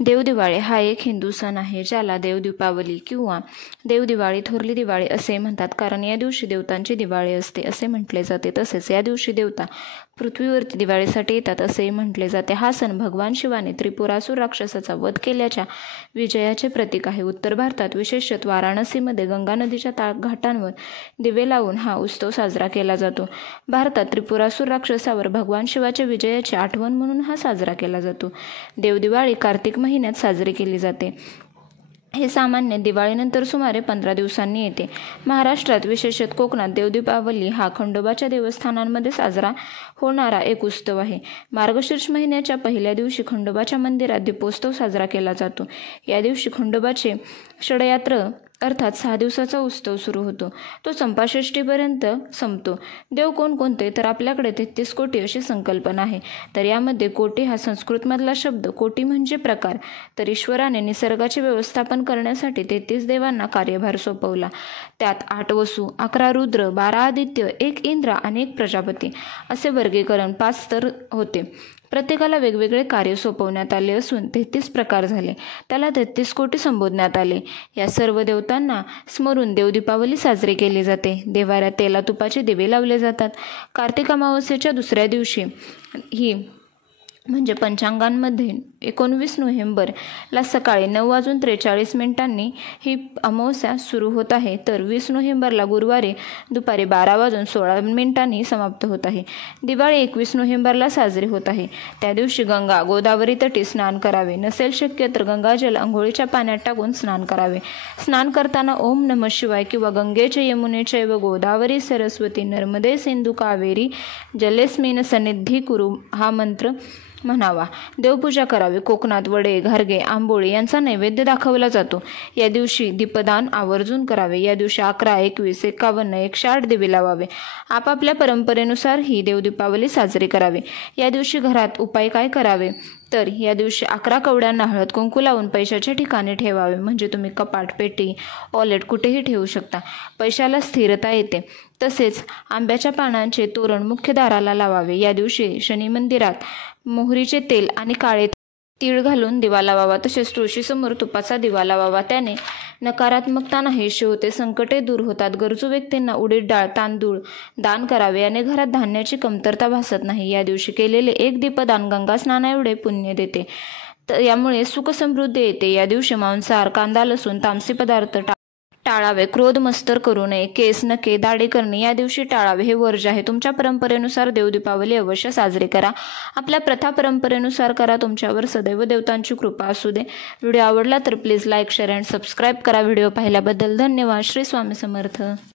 देवदिवाळी हा एक हिंदू सण आहे, ज्याला देव दीपावली किंवा देवदिवाळी, थोरली दिवाळी असे म्हणतात, कारण या दिवशी देवतांची दिवाळी असते असे म्हटले जाते. तसेच या दिवशी देवता पृथ्वीवरती दिवाळीसाठी येतात असेही म्हटले जाते. हा सण भगवान शिवाने त्रिपुरासूर राक्षसाचा वध केल्याच्या विजयाचे प्रतीक आहे. उत्तर भारतात, विशेषतः वाराणसीमध्ये गंगा नदीच्या घाटांवर दिवे लावून हा उत्सव साजरा केला जातो. भारतात त्रिपुरासूर राक्षसावर भगवान शिवाच्या विजयाची आठवण म्हणून हा साजरा केला जातो. देवदिवाळी कार्तिक महिन्यात साजरी केली जाते. हे सामान्य दिवाळीनंतर सुमारे 15 दिवसांनी येते. महाराष्ट्रात, विशेषतः कोकणात देवदीपावली हा खंडोबाच्या देवस्थानांमध्ये साजरा होणारा एक उत्सव आहे. मार्गशीर्ष महिन्याच्या पहिल्या दिवशी खंडोबाच्या मंदिरात दीपोत्सव साजरा केला जातो. या दिवशी खंडोबाचे षडयात्र अर्थात 6 दिवसाचा उत्सव सुरू होतो. तो चंपाषष्ठीपर्यंत संपतो. देव कोणकोणते, तर आपल्याकडे 33 कोटी अशी संकल्पना आहे. तर यामध्ये कोटी हा संस्कृतमधला शब्द. कोटी म्हणजे प्रकार. तर ईश्वराने निसर्गाचे व्यवस्थापन करण्यासाठी 33 देवांना कार्यभार सोपवला. त्यात 8 वसु, 11 रुद्र, 12 आदित्य, 1 इंद्र आणि 1 प्रजापती असे वर्गीकरण 5 स्तर होते. प्रत्येकाला वेगवेगळे कार्य सोपवण्यात आले असून 33 प्रकार झाले. त्याला 33 कोटी संबोधण्यात आले. या सर्व देवतांना स्मरून देवदीपावली साजरी केली जाते. देवाऱ्यात तेला तुपाचे दिवे लावले जातात. कार्तिक अमावस्येच्या दुसऱ्या दिवशी ही म्हणजे पंचांगांमध्ये 19 नोव्हेंबरला सकाळी 9:43 ही अमावस्या सुरू होत आहे, तर 20 नोव्हेंबरला गुरुवारी दुपारी 12:16 समाप्त होत आहे. दिवाळी 21 नोव्हेंबरला साजरी होत आहे. त्या दिवशी गंगा गोदावरी तटी स्नान करावे. नसेल शक्य तर गंगाजल अंघोळीच्या पाण्यात टाकून स्नान करावे. स्नान करताना ओम नमः शिवाय किंवा गंगेच यमुनेचैव गोदावरी सरस्वती नर्मदे सिंधू कावेरी जलेस्मिन सन्निधी कुरु हा मंत्र म्हणावा. देवपूजा करावी. कोकणात वडे, घारगे, आंबोळी यांचा नैवेद्य दाखवला जातो. या दिवशी दीपदान आवर्जून करावे. या दिवशी 11, 21, 51, 108 दिवे लावावे. आपापल्या परंपरेनुसार ही देवदीपावली साजरी करावी. या दिवशी घरात उपाय काय करावे, तर या दिवशी 11 कवड्यांना हळद कुंकू लावून पैशाच्या ठिकाणी ठेवावे. म्हणजे तुम्ही कपाट, पेटी, वॉलेट कुठेही ठेवू शकता. पैशाला स्थिरता येते. तसेच आंब्याच्या पानांचे तोरण मुख्य दाराला लावावे. या दिवशी शनी मंदिरात मोहरीचे तेल आणि काळे तीळ घालून दिवा लावावा. तसेच तुळशीसमोर तुपाचा दिवा लावावा. त्याने नकारात्मकता नाहीशी होते, संकटे दूर होतात. गरजू व्यक्तींना उडीद डाळ, तांदूळ दान करावे. याने घरात धान्याची कमतरता भासत नाही. या दिवशी केलेले 1 दीपदान गंगा स्नानाएवढे पुण्य देते. तर यामुळे सुख समृद्धी येते. या दिवशी मांसाहार, कांदा, लसूण, तामसी पदार्थ टाळावे. क्रोध, मत्सर करू नये. केस, नखे, दाढी करणे या दिवशी टाळावे. हे वर्ज्य आहे. तुमच्या परंपरेनुसार देवदीपावली अवश्य साजरी करा. आपल्या प्रथा परंपरेनुसार करा. तुमच्यावर सदैव देवतांची कृपा असू दे. व्हिडिओ आवडला तर please like, share and subscribe करा. व्हिडिओ पाहिल्याबद्दल धन्यवाद. श्री स्वामी समर्थ.